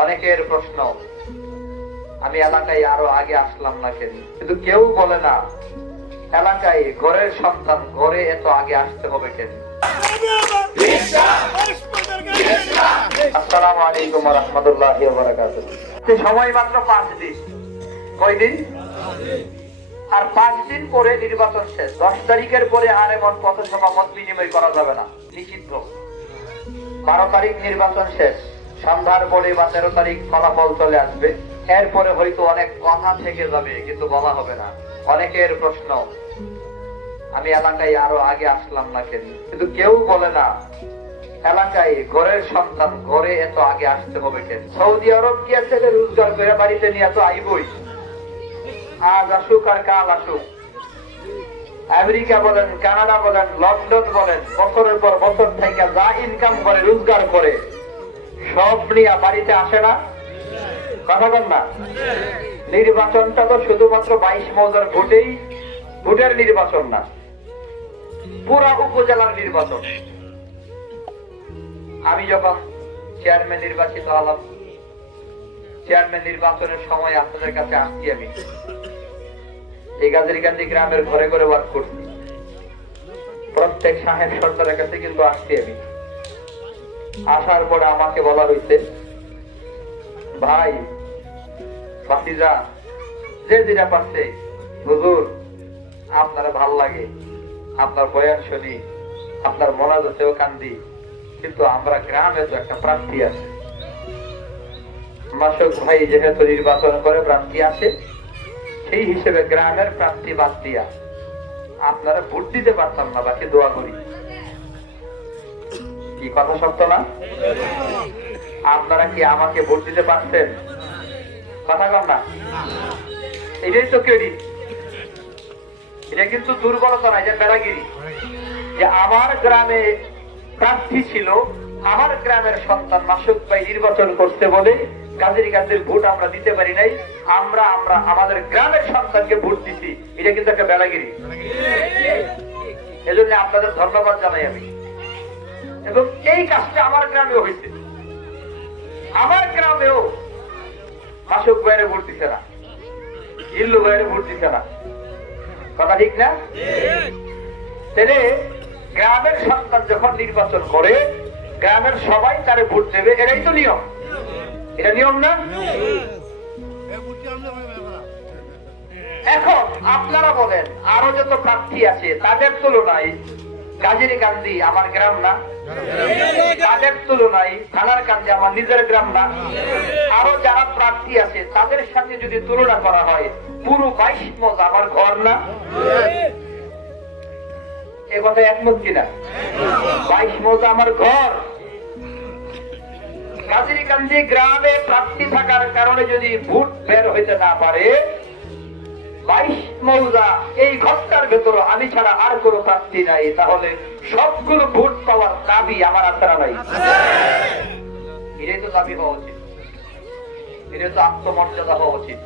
অনেকের প্রশ্ন, আমি এলাকায় আরো আগে আসলাম না কেন? কিন্তু কেউ বলে না এলাকায় ঘরের সন্তান ঘরে এত আগে আসতে হবে কেন? আসসালামু আলাইকুম ওয়া রাহমাতুল্লাহি ওয়া বারাকাতুহু। সময় মাত্র 5 দিন। কয় দিন? আর 5 দিন পরে নির্বাচন শেষ। 10 তারিখের পরে আর এমন পথসভা মত বিনিময় করা যাবে না, নিষিদ্ধ। 12 তারিখ নির্বাচন শেষ, সন্ধ্যার পরে বা 13 তারিখ ফলাফল চলে আসবে। এরপরে হয়তো অনেক কথা থেকে যাবে, কিন্তু বলা হবে না। অনেকের প্রশ্ন, আমি এলাকায় আরো আগে আসলাম না কেন? কিন্তু কেউ বলে না এলাকায় ঘরের সন্তান ঘরে এত আগে আসতে হবে কেন? সৌদি আরব গিয়া ছেলে রোজগার করে বাড়িতে নিয়ে তো আইবই, আজ আসুক আর কাল আসুক। আমেরিকা বলেন, কানাডা বলেন, লন্ডন বলেন, বছরের পর বছর থেকে যা ইনকাম করে রোজগার করে সব নিয়ে বাড়িতে আসে না? কথা বল না। নির্বাচনটা তো শুধুমাত্র 22 মৌজার ভোটের নির্বাচন না, পুরা উপজেলার নির্বাচন। আমি যখন চেয়ারম্যান নির্বাচিত হলাম, চেয়ারম্যান নির্বাচনের সময় আপনাদের কাছে আসছি। আমি এই গাজীরকান্দি গ্রামের ঘরে ঘরে ওয়ার্ক করছি, প্রত্যেক সাহেব সরকারের কাছে কিন্তু আসছি। আমি আসার পরে আমাকে বলা হয়েছে, ভাই বাতিজা যে যেটা পাচ্ছে, হুজুর আপনারা ভাল লাগে, আপনার বয়ান শুনি, আপনার মোনাজাতেও কান্দি, কিন্তু আমরা গ্রামে তো একটা প্রার্থী আছে। মাসুক ভাই যেহেতু নির্বাচন করে প্রার্থী আছে, সেই হিসেবে গ্রামের প্রার্থী বাদ দিয়া আপনারা ভোট দিতে পারতাম না, বাকি দোয়া করি। কি কথা সত্য না? আপনারা কি আমাকে ভোট দিতে পারছেন? কথা কম না। এটাই তো ক্রেডিট। এটা কিন্তু দুর্বলতা না, এটা বেড়াগিরি। যে আমার গ্রামে প্রার্থী ছিল, আমার গ্রামের সন্তান মাসুক ভাই নির্বাচন করতে বলে গাজীরকান্দির ভোট আমরা দিতে পারি নাই, আমরা আমাদের গ্রামের সন্তানকে ভোট দিছি। এটা কিন্তু একটা বেড়াগিরি। এজন্য আপনাদের ধন্যবাদ জানাই আমি। এবং এই কাজটা আমার গ্রামেও হয়েছে। আমার গ্রামেও মাসুক ভাইয়ের ভোট দিছে না, ইল্লু ভাইয়ের ভোট দিছে না। কথা ঠিক না? তাহলে গ্রামের সন্তান যখন নির্বাচন করে, গ্রামের সবাই তারে ভোট দেবে, এটাই তো নিয়ম। এটা নিয়ম না? এখন আপনারা বলেন, আরো যত প্রার্থী আছে তাদের তুলনায় গাজীরকান্দি আমার গ্রাম না? তাদের তুলনায় থানারকান্দি আমার নিজের গ্রাম না? আরো যারা প্রার্থী আছে তাদের সাথে যদি তুলনা করা হয়, পুরো 22 মৌজা আমার ঘর না? এ কথা একমত কিনা? 22 মৌজা আমার ঘর। গাজীরকান্দি গ্রামে প্রার্থী থাকার কারণে যদি ভোট বের হইতে না পারে, 22 মৌজা এই ঘরটার ভেতর আমি ছাড়া আর কোনো প্রার্থী নাই, তাহলে সবগুলো ভোট পাওয়ার দাবি আমার আসারা নাই। এটাই তো দাবি হওয়া উচিত, এটাই তো আত্মমর্যাদা হওয়া উচিত।